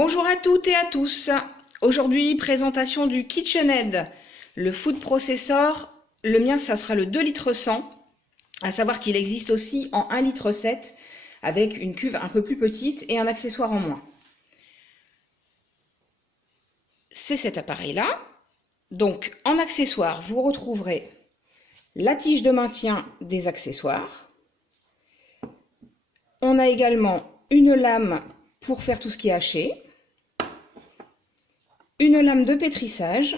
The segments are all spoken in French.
Bonjour à toutes et à tous. Aujourd'hui, présentation du KitchenAid, le food processor. Le mien, ça sera le 2 litres 100, à savoir qu'il existe aussi en 1 litre 7 avec une cuve un peu plus petite et un accessoire en moins. C'est cet appareil-là. Donc, en accessoire, vous retrouverez la tige de maintien des accessoires. On a également une lame pour faire tout ce qui est haché, une lame de pétrissage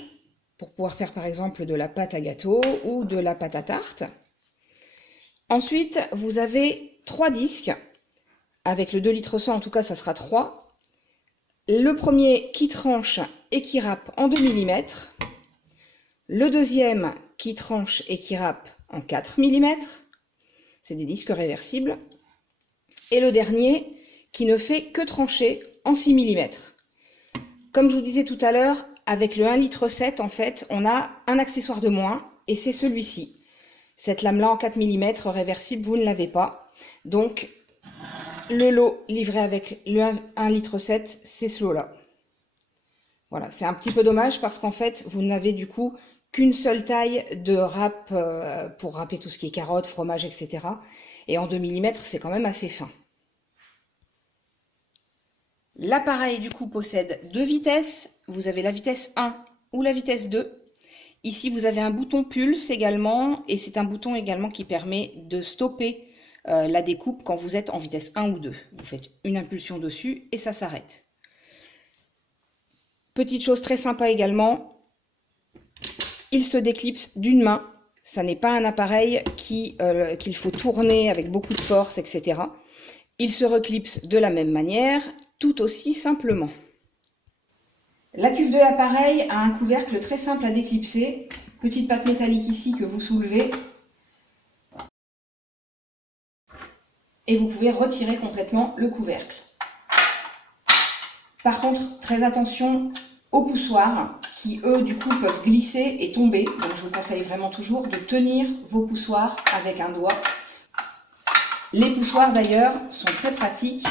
pour pouvoir faire par exemple de la pâte à gâteau ou de la pâte à tarte. Ensuite, vous avez 3 disques, avec le 2 litres 100 en tout cas ça sera 3. Le premier qui tranche et qui râpe en 2 mm, le deuxième qui tranche et qui râpe en 4 mm, c'est des disques réversibles, et le dernier qui ne fait que trancher en 6 mm. Comme je vous disais tout à l'heure, avec le 1 litre 7, en fait, on a un accessoire de moins, et c'est celui-ci. Cette lame-là en 4 mm réversible, vous ne l'avez pas. Donc, le lot livré avec le 1 litre 7, c'est ce lot-là. Voilà, c'est un petit peu dommage parce qu'en fait, vous n'avez du coup qu'une seule taille de râpe pour râper tout ce qui est carottes, fromage, etc. Et en 2 mm, c'est quand même assez fin. L'appareil du coup possède 2 vitesses, vous avez la vitesse 1 ou la vitesse 2. Ici vous avez un bouton pulse également et c'est un bouton également qui permet de stopper la découpe quand vous êtes en vitesse 1 ou 2. Vous faites une impulsion dessus et ça s'arrête. Petite chose très sympa également, il se déclipse d'une main. Ça n'est pas un appareil qu'il faut tourner avec beaucoup de force, etc. Il se reclipse de la même manière, tout aussi simplement. La cuve de l'appareil a un couvercle très simple à déclipser. Petite patte métallique ici que vous soulevez. Et vous pouvez retirer complètement le couvercle. Par contre, très attention aux poussoirs qui, eux, du coup, peuvent glisser et tomber. Donc, je vous conseille vraiment toujours de tenir vos poussoirs avec un doigt. Les poussoirs, d'ailleurs, sont très pratiques.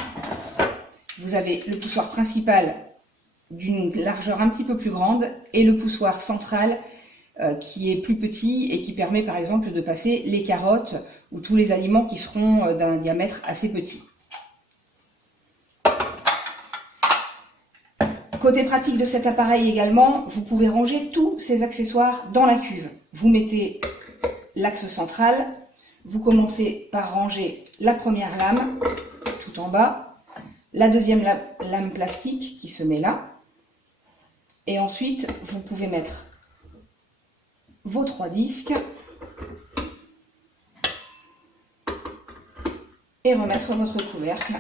Vous avez le poussoir principal d'une largeur un petit peu plus grande et le poussoir central qui est plus petit et qui permet par exemple de passer les carottes ou tous les aliments qui seront d'un diamètre assez petit. Côté pratique de cet appareil également, vous pouvez ranger tous ces accessoires dans la cuve. Vous mettez l'axe central, vous commencez par ranger la première lame tout en bas, la deuxième lame plastique qui se met là, et ensuite vous pouvez mettre vos 3 disques et remettre votre couvercle.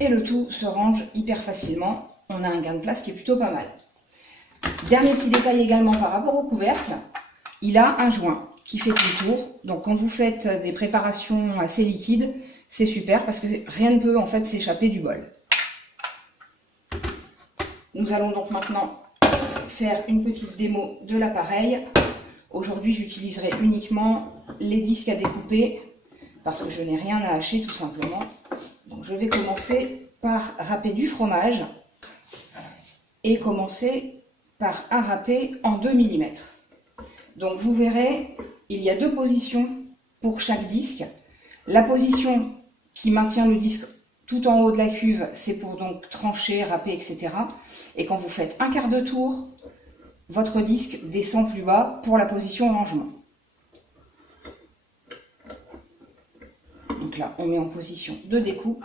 Et le tout se range hyper facilement. On a un gain de place qui est plutôt pas mal. Dernier petit détail également par rapport au couvercle, il a un joint qui fait tout le tour. Donc quand vous faites des préparations assez liquides, c'est super parce que rien ne peut en fait s'échapper du bol. Nous allons donc maintenant faire une petite démo de l'appareil. Aujourd'hui, j'utiliserai uniquement les disques à découper parce que je n'ai rien à hacher tout simplement. Donc je vais commencer par râper du fromage et commencer par un râpé en 2 mm. Donc vous verrez, il y a 2 positions pour chaque disque. La position qui maintient le disque tout en haut de la cuve, c'est pour donc trancher, râper, etc. Et quand vous faites un quart de tour, votre disque descend plus bas pour la position rangement. Donc là, on met en position de découpe.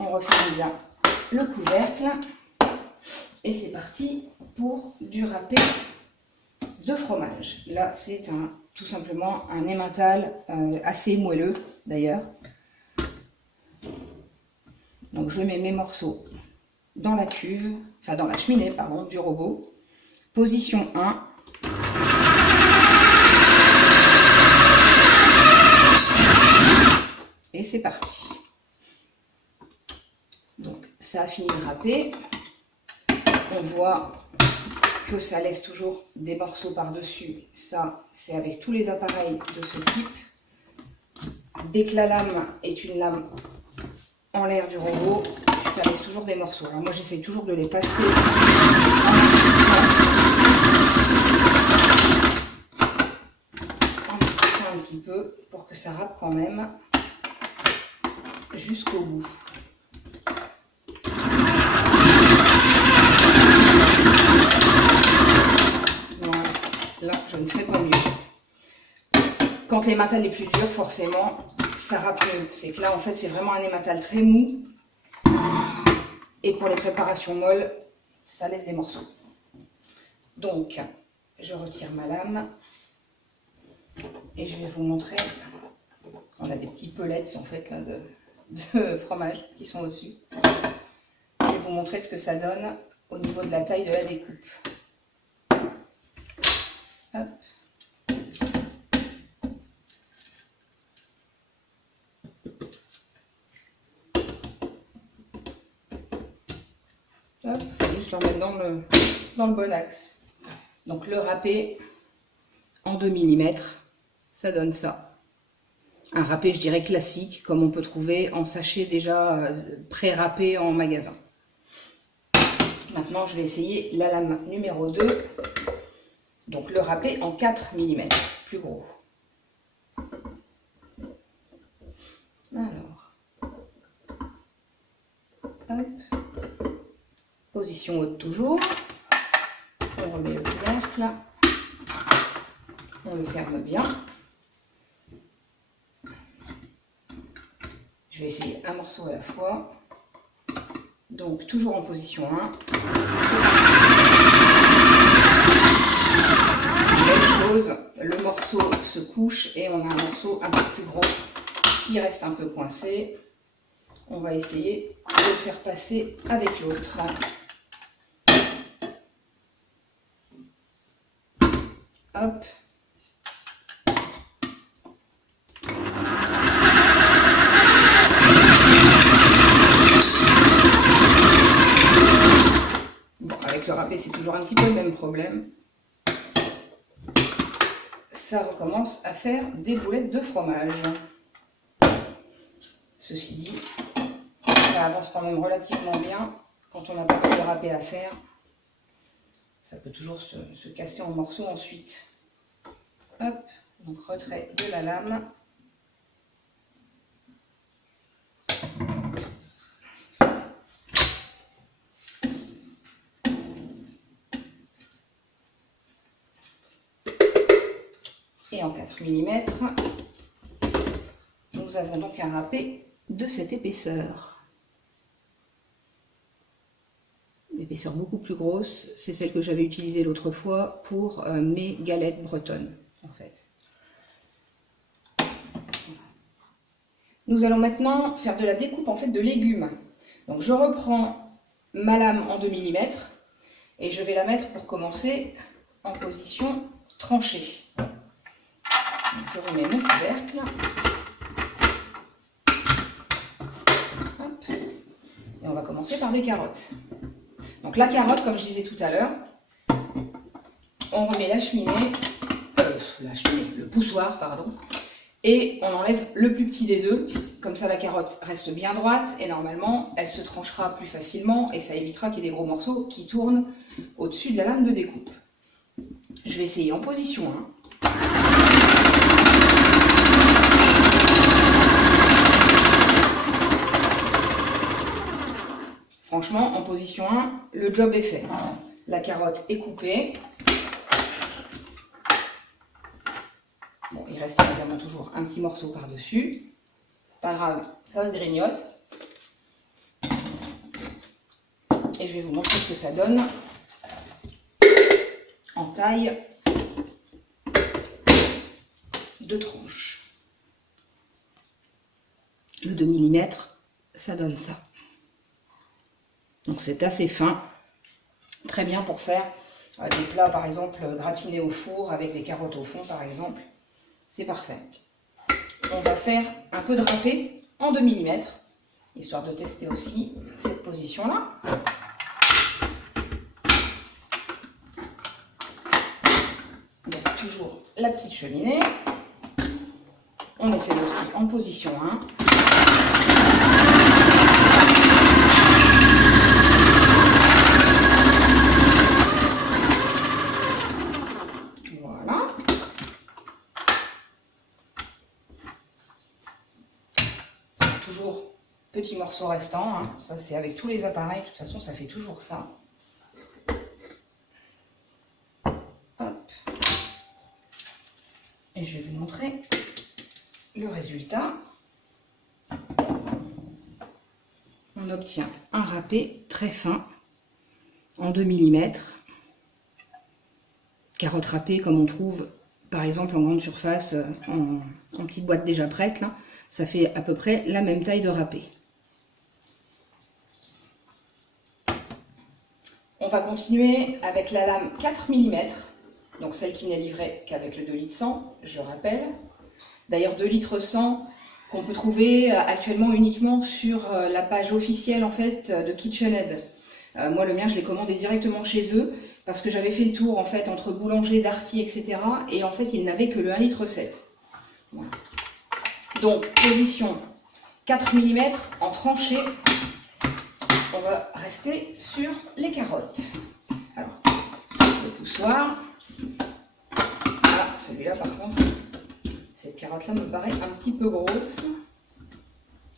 On referme bien le couvercle. Et c'est parti pour du râpé de fromage. Là, c'est tout simplement un emmental assez moelleux d'ailleurs. Donc je mets mes morceaux dans la cuve, enfin dans la cheminée, pardon, du robot. Position 1. Et c'est parti. Donc ça a fini de râper. On voit que ça laisse toujours des morceaux par-dessus. Ça, c'est avec tous les appareils de ce type. Dès que la lame est une lame en l'air du robot, ça laisse toujours des morceaux. Alors moi j'essaye toujours de les passer en insistant un petit peu pour que ça râpe quand même jusqu'au bout. Voilà, là je ne ferai pas mieux. Quand l'ématal est plus dur, forcément, ça râpe mieux. C'est que là, en fait, c'est vraiment un ématal très mou. Et pour les préparations molles, ça laisse des morceaux. Donc, je retire ma lame. Et je vais vous montrer. On a des petits pellets, en fait, là, de fromage qui sont au-dessus. Je vais vous montrer ce que ça donne au niveau de la taille de la découpe. Hop. Il faut juste le remettre dans le bon axe. Donc le râpé en 2 mm, ça donne ça. Un râpé, je dirais, classique, comme on peut trouver en sachet déjà pré-râpé en magasin. Maintenant, je vais essayer la lame numéro 2. Donc le râpé en 4 mm, plus gros. Alors, hop. Position haute toujours. On remet le couvercle. On le ferme bien. Je vais essayer un morceau à la fois. Donc toujours en position 1. Même chose, le morceau se couche et on a un morceau un peu plus gros qui reste un peu coincé. On va essayer de le faire passer avec l'autre. Hop. Bon, avec le râpé, c'est toujours un petit peu le même problème. Ça recommence à faire des boulettes de fromage. Ceci dit, ça avance quand même relativement bien quand on n'a pas de râpé à faire. Ça peut toujours se casser en morceaux ensuite. Hop, donc retrait de la lame. Et en 4 mm, nous avons donc un râpé de cette épaisseur. Une épaisseur beaucoup plus grosse, c'est celle que j'avais utilisée l'autre fois pour mes galettes bretonnes, en fait. Nous allons maintenant faire de la découpe en fait de légumes. Donc je reprends ma lame en 2 mm et je vais la mettre pour commencer en position tranchée. Donc je remets mon couvercle. Hop. Et on va commencer par des carottes. Donc la carotte, comme je disais tout à l'heure, on remet le poussoir, pardon, et on enlève le plus petit des deux. Comme ça, la carotte reste bien droite et normalement, elle se tranchera plus facilement et ça évitera qu'il y ait des gros morceaux qui tournent au-dessus de la lame de découpe. Je vais essayer en position 1. Franchement, en position 1, le job est fait. La carotte est coupée. Bon, il reste évidemment toujours un petit morceau par-dessus. Pas grave, ça se grignote. Et je vais vous montrer ce que ça donne en taille de tranche. Le 2 mm, ça donne ça. Donc c'est assez fin, très bien pour faire des plats par exemple gratinés au four avec des carottes au fond par exemple, c'est parfait. On va faire un peu de râpé en 2 mm, histoire de tester aussi cette position-là. Donc toujours la petite cheminée. On essaie aussi en position 1. Voilà. Toujours petit morceau restant, hein. Ça c'est avec tous les appareils, de toute façon ça fait toujours ça. Hop. Et je vais vous montrer le résultat. On obtient un râpé très fin en 2 mm. Carotte râpée comme on trouve par exemple en grande surface, en petite boîte déjà prête, là. Ça fait à peu près la même taille de râpé. On va continuer avec la lame 4 mm, donc celle qui n'est livrée qu'avec le 2 litres 100, je rappelle. D'ailleurs 2 litres 100 qu'on peut trouver actuellement uniquement sur la page officielle en fait de KitchenAid. Moi le mien je l'ai commandé directement chez eux parce que j'avais fait le tour en fait entre boulanger, Darty, etc. Et en fait ils n'avaient que le 1 litre 7. Voilà. Donc position 4 mm en tranchée. On va rester sur les carottes. Alors, le poussoir. Voilà, celui-là par contre, cette carotte-là me paraît un petit peu grosse.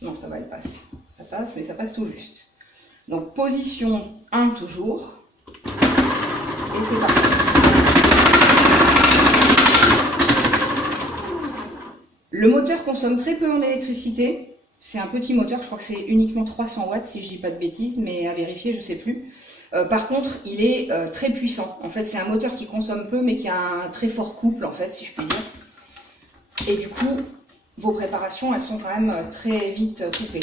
Non, ça va, elle passe. Ça passe, mais ça passe tout juste. Donc, position 1 toujours. Et c'est parti. Le moteur consomme très peu en électricité. C'est un petit moteur, je crois que c'est uniquement 300 watts si je dis pas de bêtises, mais à vérifier, je ne sais plus. Par contre, il est très puissant. En fait, c'est un moteur qui consomme peu, mais qui a un très fort couple, en fait, si je puis dire. Et du coup, vos préparations, elles sont quand même très vite coupées.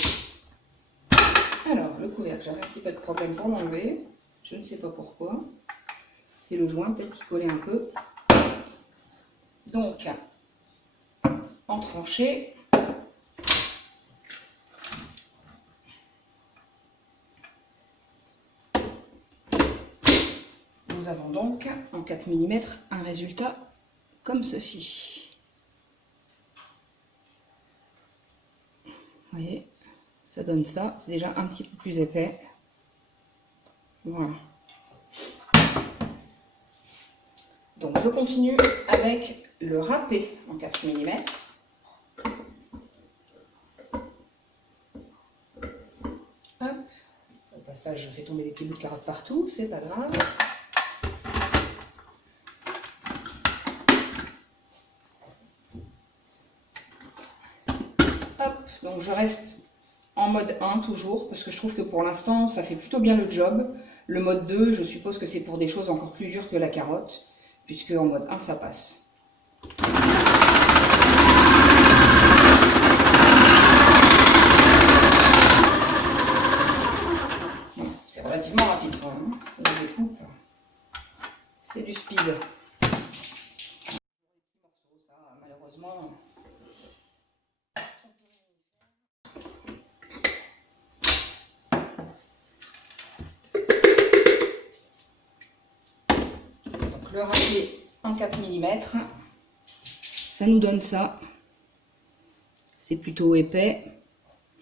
Alors, le couvercle, j'avais un petit peu de problème pour l'enlever. Je ne sais pas pourquoi. C'est le joint peut-être qui collait un peu. Donc, en tranchée. Nous avons donc en 4 mm un résultat comme ceci. Vous voyez, ça donne ça. C'est déjà un petit peu plus épais. Voilà. Donc je continue avec le râpé en 4 mm. Hop. Au passage, je fais tomber des petits bouts de carottes partout, c'est pas grave. Donc je reste en mode 1 toujours, parce que je trouve que pour l'instant, ça fait plutôt bien le job. Le mode 2, je suppose que c'est pour des choses encore plus dures que la carotte, puisque en mode 1, ça passe. Bon, c'est relativement rapide quand même, hein. On découpe. C'est du speed. Ça, malheureusement... Le râpé en 4 mm, ça nous donne ça. C'est plutôt épais.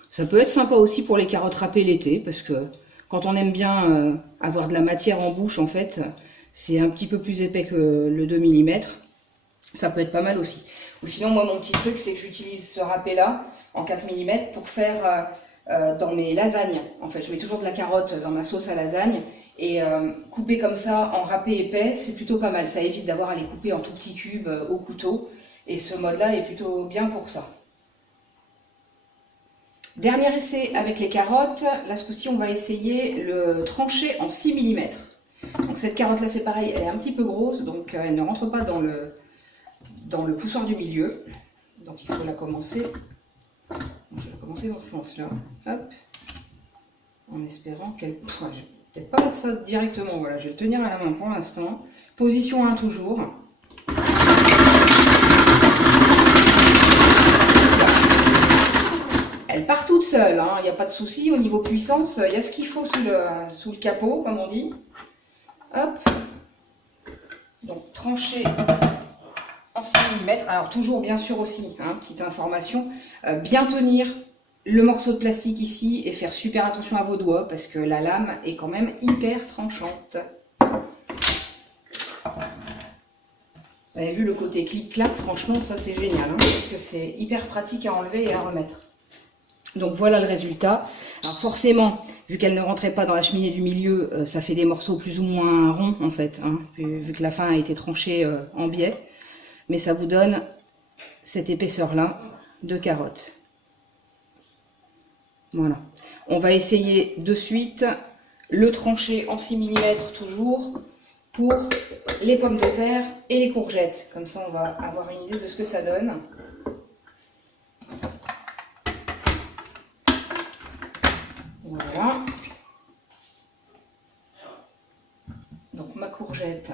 Ça peut être sympa aussi pour les carottes râpées l'été, parce que quand on aime bien avoir de la matière en bouche, en fait, c'est un petit peu plus épais que le 2 mm. Ça peut être pas mal aussi. Ou sinon, moi, mon petit truc, c'est que j'utilise ce râpé-là en 4 mm pour faire dans mes lasagnes. En fait, je mets toujours de la carotte dans ma sauce à lasagne. Et couper comme ça en râpé épais, c'est plutôt pas mal. Ça évite d'avoir à les couper en tout petits cubes au couteau. Et ce mode-là est plutôt bien pour ça. Dernier essai avec les carottes. Là, ce coup-ci, on va essayer le tranché en 6 mm. Donc cette carotte-là, c'est pareil, elle est un petit peu grosse, donc elle ne rentre pas dans le poussoir du milieu. Donc il faut la commencer. Je vais commencer dans ce sens-là. Hop. En espérant qu'elle... Enfin, je vais peut-être pas mettre ça directement. Voilà, je vais le tenir à la main pour l'instant. Position 1 toujours. Elle part toute seule, hein. Il n'y a pas de souci. Au niveau puissance, il y a ce qu'il faut sous le capot, comme on dit. Hop. Donc trancher en 6 mm. Alors toujours bien sûr aussi, hein, petite information, bien tenir le morceau de plastique ici et faire super attention à vos doigts parce que la lame est quand même hyper tranchante. Vous avez vu le côté clic-clac, franchement ça c'est génial, hein, parce que c'est hyper pratique à enlever et à remettre. Donc voilà le résultat. Alors forcément, vu qu'elle ne rentrait pas dans la cheminée du milieu, ça fait des morceaux plus ou moins ronds en fait, hein, vu que la fin a été tranchée en biais. Mais ça vous donne cette épaisseur-là de carotte. Voilà. On va essayer de suite le trancher en 6 mm toujours pour les pommes de terre et les courgettes. Comme ça, on va avoir une idée de ce que ça donne. Voilà. Donc ma courgette,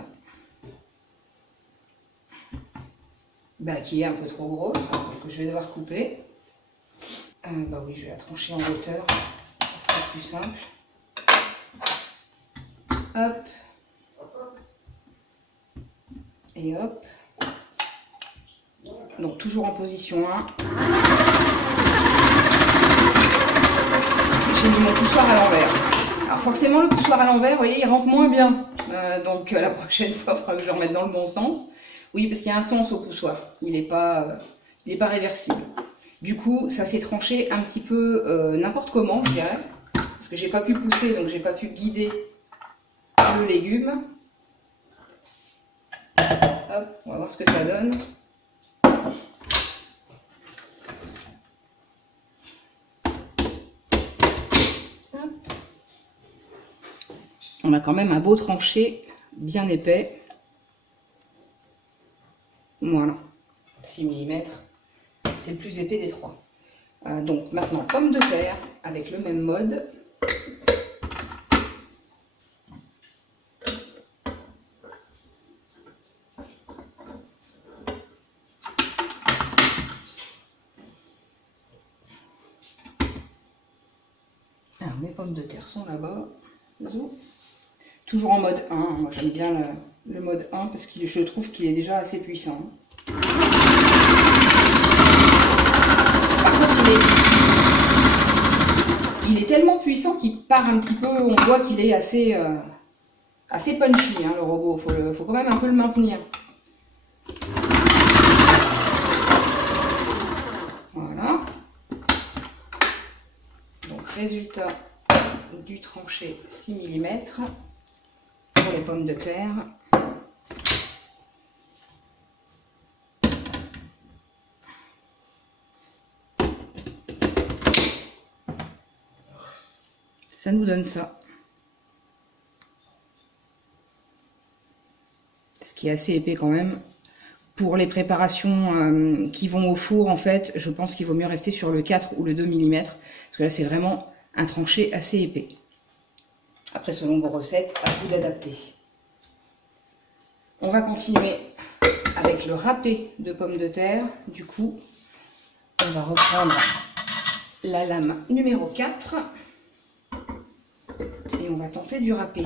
qui est un peu trop grosse, que je vais devoir couper. Bah oui, je vais la trancher en hauteur, ça sera plus simple. Hop. Et hop. Donc toujours en position 1. J'ai mis mon poussoir à l'envers. Alors forcément le poussoir à l'envers, vous voyez, il rentre moins bien. Donc la prochaine fois, il faudra que je remette dans le bon sens. Oui, parce qu'il y a un sens au poussoir. Il n'est pas réversible. Du coup, ça s'est tranché un petit peu n'importe comment, je dirais. Parce que j'ai pas pu pousser, donc j'ai pas pu guider le légume. Hop, on va voir ce que ça donne. Hop. On a quand même un beau tranché bien épais. Voilà, 6 mm. C'est le plus épais des trois. Donc maintenant, pommes de terre avec le même mode. Alors mes pommes de terre sont là-bas. Toujours en mode 1. Moi j'aime bien le mode 1 parce que je trouve qu'il est déjà assez puissant. Il est tellement puissant qu'il part un petit peu, on voit qu'il est assez punchy, hein, le robot, faut quand même un peu le maintenir. Voilà. Donc résultat du tranché 6 mm pour les pommes de terre. Ça nous donne ça. Ce qui est assez épais quand même. Pour les préparations qui vont au four, en fait, je pense qu'il vaut mieux rester sur le 4 ou le 2 mm. Parce que là, c'est vraiment un tranché assez épais. Après, selon vos recettes, à vous d'adapter. On va continuer avec le râpé de pommes de terre. Du coup, on va reprendre la lame numéro 4. Et on va tenter du râpé.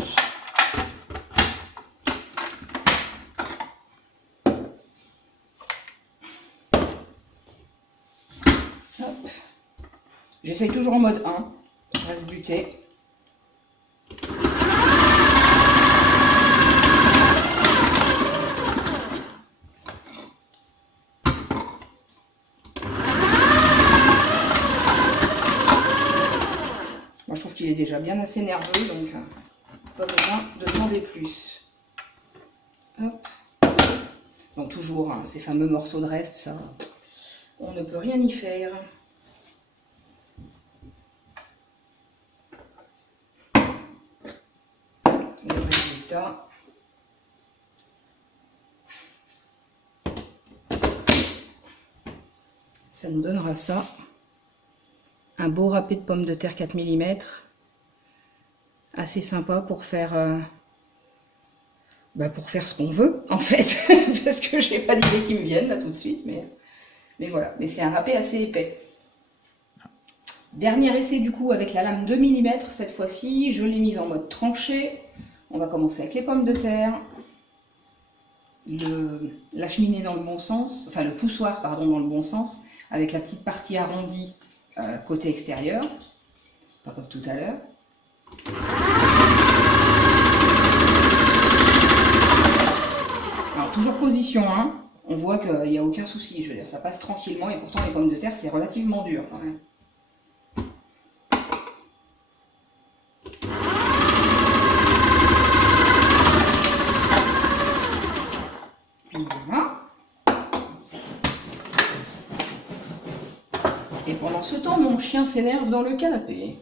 J'essaye toujours en mode 1. Je reste buté. Moi je trouve qu'il est déjà bien assez nerveux, donc pas besoin de demander plus. Hop. Donc toujours hein, ces fameux morceaux de reste, ça, on ne peut rien y faire. Le résultat. Ça nous donnera ça. Un beau râpé de pommes de terre 4 mm. Assez sympa pour faire ce qu'on veut en fait. Parce que j'ai pas d'idées qui me viennent là tout de suite. Mais voilà. Mais c'est un râpé assez épais. Dernier essai du coup avec la lame 2 mm cette fois-ci. Je l'ai mise en mode tranché. On va commencer avec les pommes de terre. la cheminée dans le bon sens, enfin le poussoir pardon dans le bon sens, avec la petite partie arrondie côté extérieur, pas comme tout à l'heure. Alors toujours position 1, on voit qu'il n'y a aucun souci, je veux dire ça passe tranquillement et pourtant les pommes de terre c'est relativement dur quand même. Voilà. Et pendant ce temps, mon chien s'énerve dans le canapé.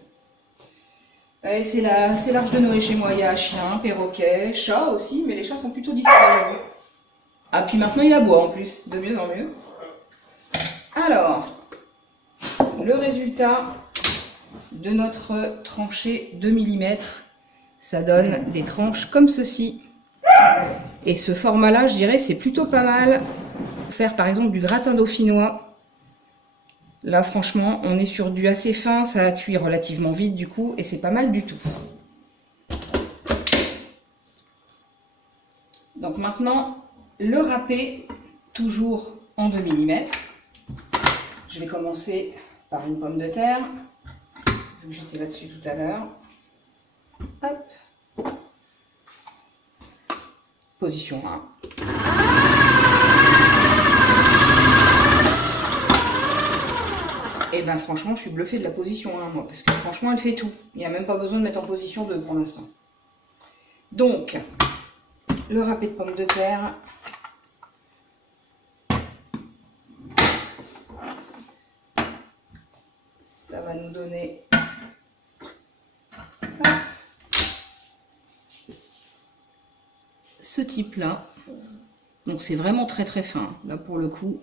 C'est l'arche de Noé chez moi. Il y a chien, perroquet, chat aussi, mais les chats sont plutôt discrets, j'avoue. Ah, puis maintenant il aboie en plus, de mieux en mieux. Alors, le résultat de notre tranchée 2 mm, ça donne des tranches comme ceci. Et ce format-là, je dirais, c'est plutôt pas mal pour faire par exemple du gratin dauphinois. Là, franchement, on est sur du assez fin, ça cuit relativement vite du coup, et c'est pas mal du tout. Donc maintenant, le râpé, toujours en 2 mm. Je vais commencer par une pomme de terre, vu que j'étais là-dessus tout à l'heure. Hop. Position 1. Et ben franchement, je suis bluffée de la position 1, moi, parce que franchement, elle fait tout. Il n'y a même pas besoin de mettre en position 2 pour l'instant. Donc, le râpé de pommes de terre. Ça va nous donner... ce type là, donc c'est vraiment très très fin là pour le coup,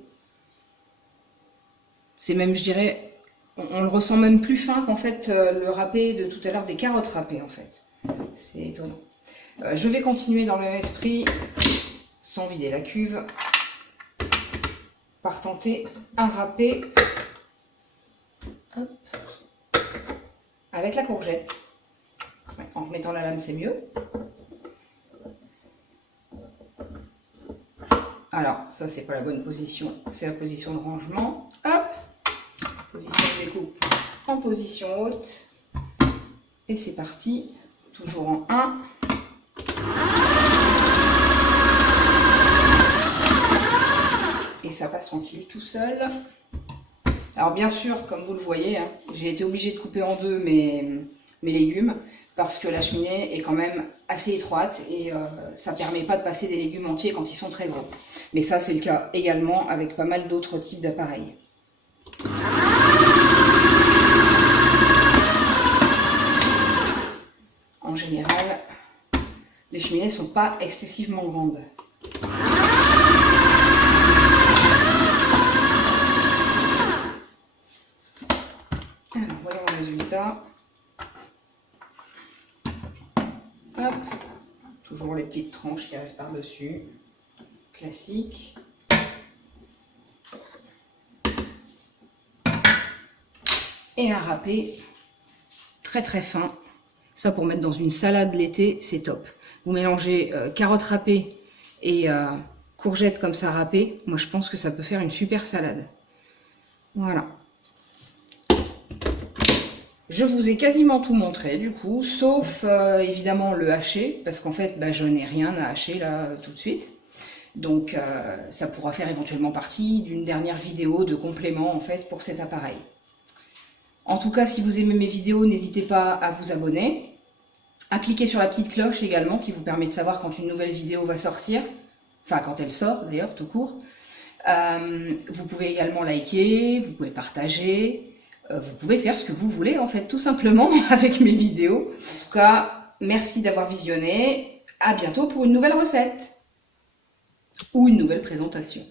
c'est même, je dirais, on le ressent même plus fin qu'en fait le râpé de tout à l'heure des carottes râpées en fait, c'est étonnant. Je vais continuer dans le même esprit, sans vider la cuve, par tenter un râpé avec la courgette. En remettant la lame c'est mieux. Alors, ça c'est pas la bonne position, c'est la position de rangement. Hop, position de découpe en position haute. Et c'est parti, toujours en 1. Et ça passe tranquille tout seul. Alors bien sûr, comme vous le voyez, hein, j'ai été obligée de couper en deux mes légumes, parce que la cheminée est quand même assez étroite et ça ne permet pas de passer des légumes entiers quand ils sont très gros. Mais ça, c'est le cas également avec pas mal d'autres types d'appareils. En général, les cheminées ne sont pas excessivement grandes. Alors, voyons le résultat. Hop, toujours les petites tranches qui restent par-dessus, classique. Et un râpé très très fin. Ça, pour mettre dans une salade l'été, c'est top. Vous mélangez carottes râpées et courgettes comme ça râpées. Moi, je pense que ça peut faire une super salade. Voilà. Je vous ai quasiment tout montré du coup, sauf évidemment le haché, parce qu'en fait je n'ai rien à hacher là tout de suite. Donc ça pourra faire éventuellement partie d'une dernière vidéo de complément en fait pour cet appareil. En tout cas, si vous aimez mes vidéos, n'hésitez pas à vous abonner, à cliquer sur la petite cloche également qui vous permet de savoir quand une nouvelle vidéo va sortir, enfin quand elle sort d'ailleurs tout court. Vous pouvez également liker, vous pouvez partager. Vous pouvez faire ce que vous voulez, en fait, tout simplement, avec mes vidéos. En tout cas, merci d'avoir visionné. À bientôt pour une nouvelle recette ou une nouvelle présentation.